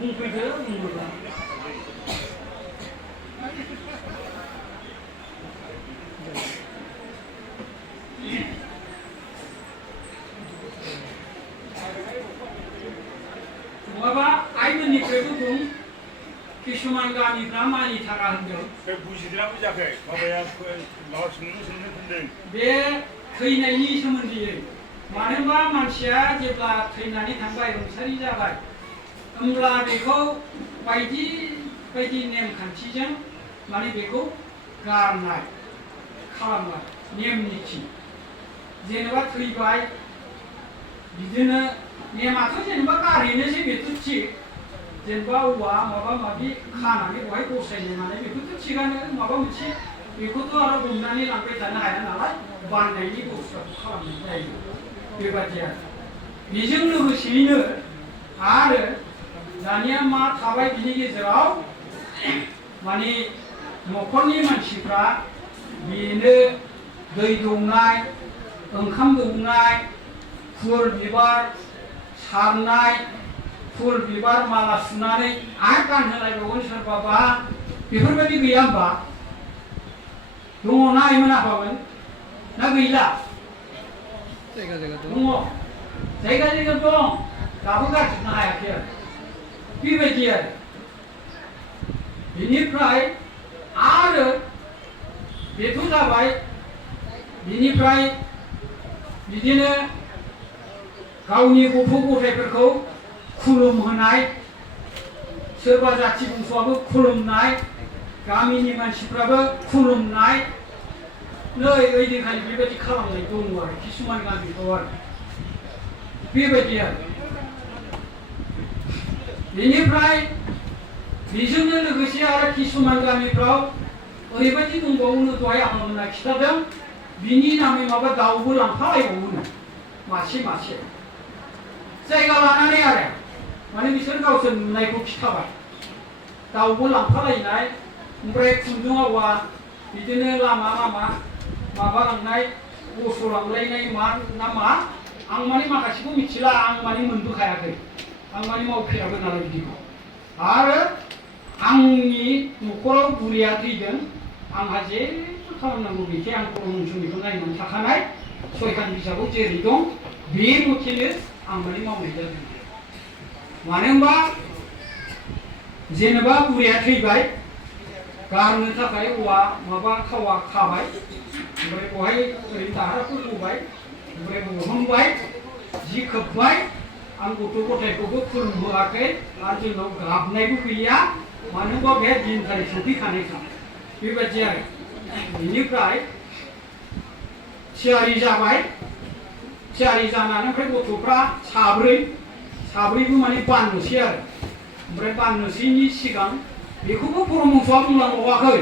बुंफैदो बुङोब्ला नङाबा आइमोननिफ्रायबो बुं किसुमान गामिफ्रा मानिथारा होनदों बे बुजिदोंना बुजियाखै माबाया माबा सोंनो फिनदों बे थैनायनि सोमोन्दै मानो होनबा मानसिया जेब्ला थैनानै थांबाय रुंसारि जाबाय होमब्ला बेखौ बायदि बायदि नेमखान्थिजों माने बेखौ गारनाय खालामो नेम निथि जेनेबा थैबाय बिदिनो नेमाथ' जेनेबा गारहैनोसै बेथ' थिग जेनेबा औवा माबा माबि खानानै बहाय गसायनाय मानाय बेखौथ' थिगानो माबा मोनसे बेखौथ' आरो हमनानै लांबाय थानो हाया नालाय बाननायनि बेबस्थाखौ खालामनाय जायो बेबादि आरो बेजों लोगोसेयैनो आरो दानिया मा थाबाय बिनि गेजेराव माने न'खरनि मानसिफ्रा बेनो दै दौनाय ओंखाम दौनाय फुल बिबार सारनाय फुल बिबार माला सुनानै आरो गानहोलायबावगोन सोरबाबा बेफोरबायदि गैया होमबा दङ ना आइमोन आफामोन ना गैला जायगा जायगा दङ जायगा जायगा दं दाबो गारजोबनो हायाखै आरो बेबायदि आरो बेनिफ्राय आरो बेथ' जाबाय बेनिफ्राय बिदिनो गावनि गथ' गथायफोरखौ खुलुमहोनाय सोरबा जाथि बंस'आबो खुलुमनाय गामिनि मानसिफ्राबो खुलुमनाय नै ओइदिनखालि बेबायदि खालामनाय दङ आरो किसुमान गामिफ्राव आरो बेबायदि आरो बेनिफ्राय बेजोंनो लोगोसे आरो किसुमान गामिफ्राव ओरैबायदि दंबावोनो दहाय आंमोनहा खिथादों बिनि नामै माबा दाउबो लांफालायबावोनो मासे मासे जायगा लानानै आरो माने बिसोर गावसोर नुनायखौ खिथाबाय दाउबो लांफालायनाय ओमफ्राय खुन्दुं आवा बिदिनो लामा लामा माबा लांनाय गस'लांलायनाय मा ना मा आं माने माखासेखौ मिथिला आं माने मोनबोखायाखै आं माने मावफेराबो नालाय बिदिखौ आरो आंनि न'खराव बुरैया थैदों आंहा जेबो खालामनांगौ गैखाया आं परमसनिखौ नायनानै थाखानाय सयखान बिजाबाव जेरै दं बे मथेनो आं माने मावनाय जादों मानो होनबा जेनेबा बुरैया थैबाय गारनो थाखाय औवा माबा खावा खाबाय ओमफ्राय बहाय ओरैनो दाहारफोर होबाय ओमफ्राय बहनबाय जि खोबबाय आं गथ' गथायखौबो खुलुमहोआखै आरो जोंनाव गाबनायबो गैया मानो होनबा बे दिनखालि सफैखानायखा बेबायदि आरो बेनिफ्राय थियारि जाबाय थियारि जानानै ओमफ्राय गथ'फ्रा साब्रैबो माने बाननोसै आरो ओमफ्राय बाननोसैनि सिगां बेखौबो परमहंसआ बुंलांबावाखै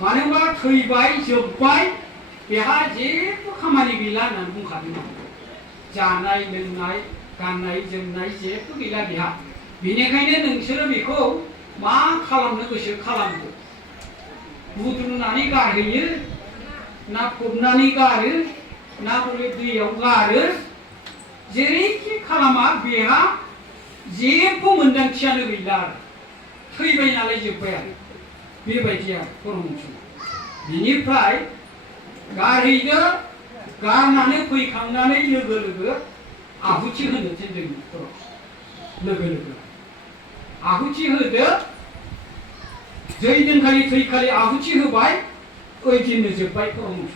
मानो होनबा थैबाय जोब्बाय बेहा जेबो खामानि गैला होननानै बुंखादों जानाय लोंनाय गाननाय जोमनाय जेबो गैला बेहा बेनिखायनो नोंसोरो बेखौ मा खालामनो गोसो खालामदो बुद्रुनानै गारहैयो ना फबनानै गारो ना बले दैयाव गारो जेरैखि खालामा बेहा जेबो मोन्दांथियानो गैला आरो थैबाय नालाय जोब्बाय आरो बेबायदि आरो परमहंस बिनिफ्राय गारहैदो गारनानै फैखांनानै लोगो लोगो आहुति होनो थिनदों न'खराव लोगो लोगो आहुति होदो जै दिनखालि थैखालि आहुति होबाय ओइ दिननो जोब्बाय परमहंस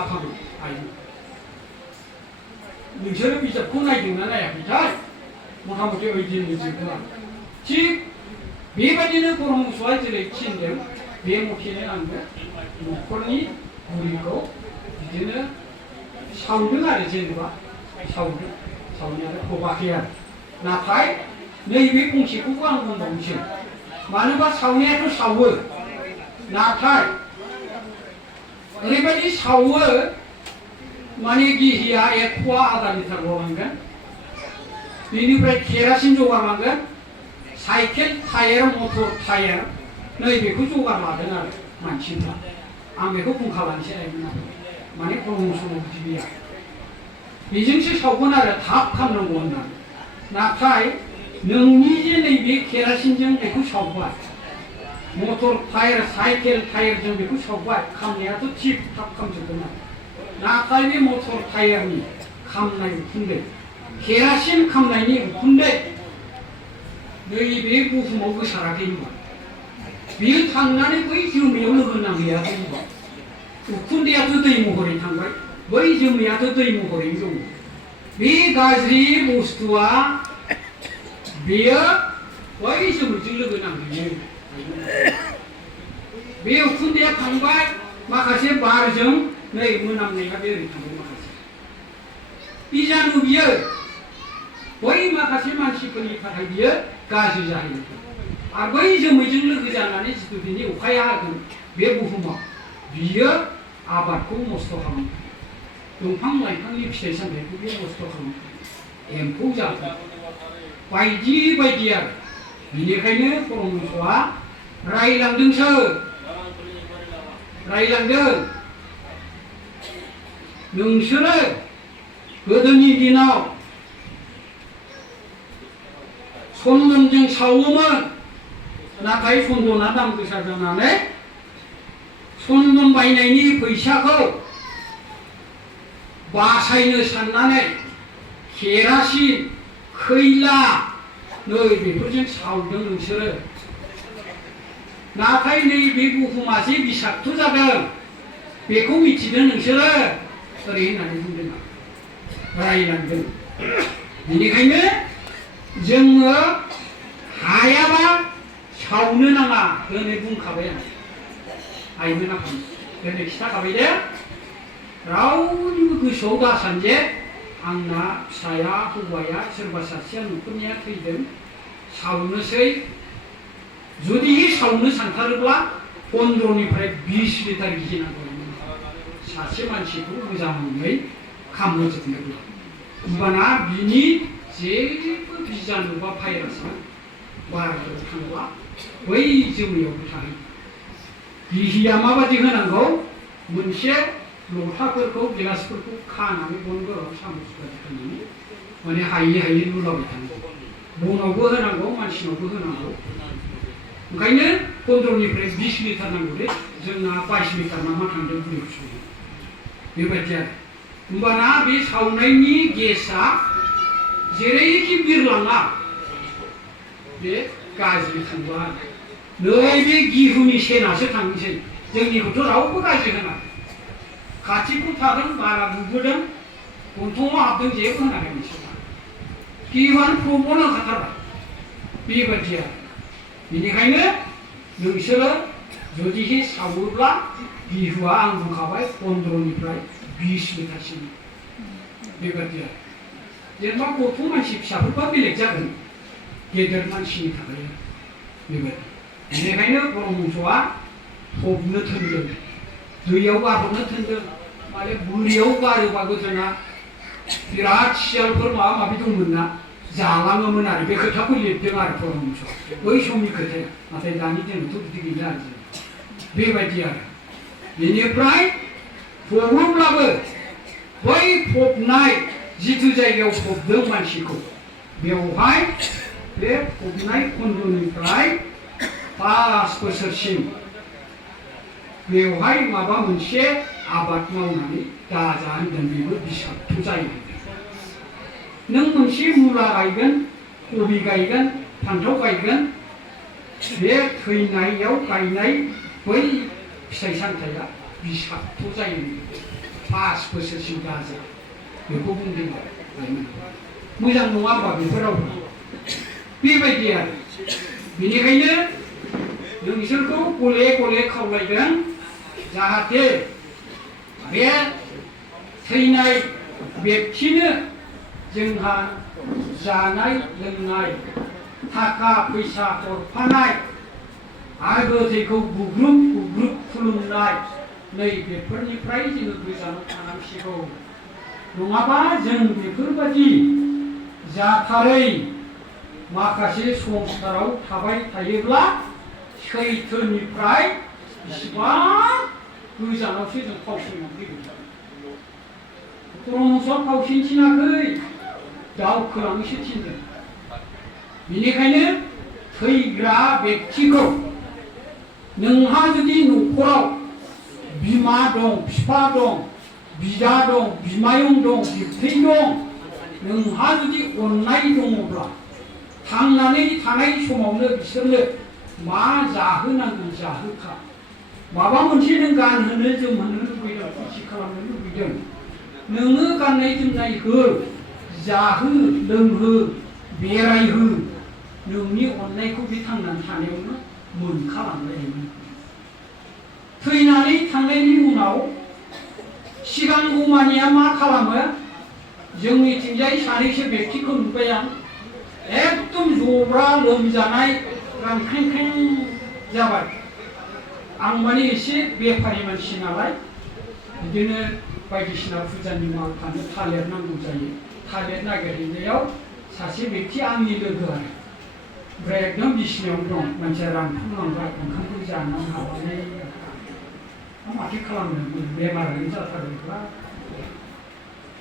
आफामोन आइमोन नोंसोरो बिजाबखौ नायदोंना नायाखैथाय मथा मथि ओइ दिननो जोब्बाय थिग बेबायदिनो परमहंसआ जेरै थिनदों बे मथेनो आङो न'खरनि बुरैखौ बिदिनो सावदों आरो जेनेबा सावदों सावनायालाय फबाखै आरो नाथाय नैबे फंसेखौबो आं बुंबावनोसै मानो होनबा सावनायाथ' सावो नाथाय ओरैबायदि सावो माने गिहिया 1 पवा आधा लिटारल' लांगोन बेनिफ्राय केरासिन जगार लांगोन साइकेल टायार मटर टायार नैबेखौ जगार लादों आरो मानसिफ्रा आं बेखौ बुंखालानोसै आइमोन माने परमहंसनाव बिदि गैया बेजोंसो सावगोन आरो थाब खालामनांगौ होननानै नाथाय नोंनि जे नैबे केरासिनजों बेखौ सावबाय मटर टायार साइकेल टायारजों बेखौ सावबाय खामनायाथ' थिग थाब खामजोबगोन नाथाय बे मटर टायारनि खामनाय उखुन्दै केरासिन खामनायनि उखुन्दै नैबे बुहुमाव गोसाराखै होनबा बेयो थांनानै बै जोमैयाव लोगो नांहैयाखै होनबा उखुन्दैयाथ' दै महरै थांबाय बै जोमैयाथ' दै महरै दङ बे गाज्रि बुस्थुआ बेयो बै जोमैजों लोगो नांहैयो बे उखुन्दैया थांबाय माखासे बारजों नै मोनामनाया बे ओरै थांबाय माखासे बिजानु बियो बै माखासे मानसिफोरनि थाखाय बियो गाज्रि जाहैयो आरो बै जोमैजों लोगो जानानै जिथु बिनि अखाया हागोन बे बुहुमाव बियो आबादखौ नस्थ' खालामो दंफां लाइफांनि फिथाइ सामथाइखौ बे नस्थ' खालामो एम्फौ जागोन बायदि बायदि आरो बेनिखायनो परमहंसआ रायलांदोंसो रायलांदों नोंसोरो गोदोनि दिनाव सन्दनजों सावोमोन नाथाय सन्दना दाम गोसा जानानै सन्दन बायनायनि फैसाखौ बासायनो साननानै केरासिन खैला नै बेफोरजों सावदों नोंसोरो नाथाय नैबे बुहुमा जे बिसाक्थ जादों बेखौ मिथिदों नोंसोरो ओरै होननानै बुंदों रायलांदों बेनिखायनो जोङो हायाबा सावनो नाङा दिनै बुंखाबाय आं आइमोन आफा दिनै खिथाखाबाय दे रावनिबो गोसोआव दासान जे आंना फिसाया हौवाया सोरबा सासेया न'खरनिया थैदों सावनोसै जुदि सावनो सानथारोब्ला 15निफ्राय 20 लिटार गिनांगौ सासे मानसिखौ मोजाङै खामहोजोबनोब्ला होमबाना बिनि जेबो बिजानु बा भाइरासआ बाराद्राय थांब्ला बै जोमैयावबो थाहैयो बिहिया माबादि होनांगौ मोनसे लथाफोरखौ गिलासफोरखौ खानानै बनगोराव सामस बादि खानानै माने हायै हायै लुलाबाय थानांगौ बनावबो होनांगौ मानसिनावबो होनांगौ ओंखायनो 15निफ्राय 20 लिटार नांगौ दे जोंना 22 लिटार ना मा थांदों बुरै बुसुयो बेबायदि आरो होमबाना बे सावनायनि गेसआ जेरैखि बिरलाङा बे गाज्रि थांब्ला नैबे गिहुनि सेनासो थांनोसै जोंनिखौथ' रावबो गाज्रि होना खाथिखौ थादों बारा नुबोदों गन्थङाव हाबदों जेबो होनाखै नोंसोरहा गिहुआनो प्रबल ओंखारथारबाय बेबायदि आरो बेनिखायनो नोंसोरो जुदिहे सावोब्ला गिहुआ आं बुंखाबाय 15निफ्राय 20 लिटारसिम बेबायदि आरो जेनेबा गथ' मानसि फिसाफोरबा बेलेग जागोन गेदेर मानसिनि थाखाय बेबायदि बेनिखायनो परमहंसआ फबनो थोनदों दैयाव गारहरनो थोनदों माने बोरियाव गारोबा गोदोना बिराद सियालफोर माबा माबि दंमोन ना जालाङोमोन आरो बे खोथाखौ लिरदों आरो परमहंसआ बै समनि खोथाया नाथाय दानि दिनावथ' बिदि गैला आरो बेबायदि आरो बेनिफ्राय फबोब्लाबो बै फबनाय जिथु जायगायाव फबदों मानसिखौ बेवहाय बे फबनाय खन्दनिफ्राय 5 बोसोरसिम बेवहाय माबा मोनसे आबाद मावनानै दाजा होनदों बेबो बिसाक्थ जायो नों मोनसे मुला गायगोन कबि गायगोन फान्थाव गायगोन बे थैनायाव गायनाय बै फिथाइ सामथाइया बिसाक्थ जायो 5 बोसोरसिम दाजा बेखौ बुंदों आरो मोजां नङा होमबा बेफोर रावबो बेबायदि आरो बेनिखायनो नोंसोरखौ गले गले खावलायदों जाहाथे बे थैनाय व्यक्तिनो जोंहा जानाय लोंनाय थाखा फैसा हरफानाय आरो गोथैखौ गुग्रुब गुग्रुब खुलुमनाय नै बेफोरनिफ्राय जोङो गोजानाव थानांसिगौ नङाबा जों बेफोरबायदि जाथारै माखासे संसाराव थाबाय थायोब्ला सैथोनिफ्राय बेसेबां गोजानावसो जों फावसिनानै फैगोन परमहंसआ फावसिन थिनाखै दावखोलांनोसो थिनदों बेनिखायनो थैग्रा व्यक्तिखौ नोंहा जुदि न'खराव बिमा दं, बिफा दं, बिदा दं, बिमायं दं, बिबथै दं, नोंहा जुदि अननाय दङब्ला थांनानै थानाय समावनो बिसोरनो मा जाहोनांगौ जाहोखा। माबा मोनसे नों गानहोनो जोमहोनो लुबैदों, खुसि खालामनो लुबैदों, नोङो गाननाय जोमनाय हो, जाहो लोंहो, बेरायहो, नोंनि अननायखौ बे थांनानै थानायावनो मोनखालांलायोमोन। थैनानै थांनायनि उनाव सिगांगौमानिया मा खालामो, जोंनिथिंजाय सानैसो व्यक्तिखौ नुबाय आं, एकदम जब्रा लोमजानाय रानख्रेंख्रें जाबाय। आं माने एसे बेफारि मानसि नालाय बिदिनो बायदिसिना फुजानि माल फानो, थालिर नांगौ जायो। थालिर नागिरहैनायाव सासे व्यक्ति आंनि लोगो आरो, ओमफ्राय एकदम बिसिनायाव दं, मानसिया रानख्रुंलांबाय, ओंखामखौ जानो हानानै माथो खालामनो, बेमारानो जाथारबायब्ला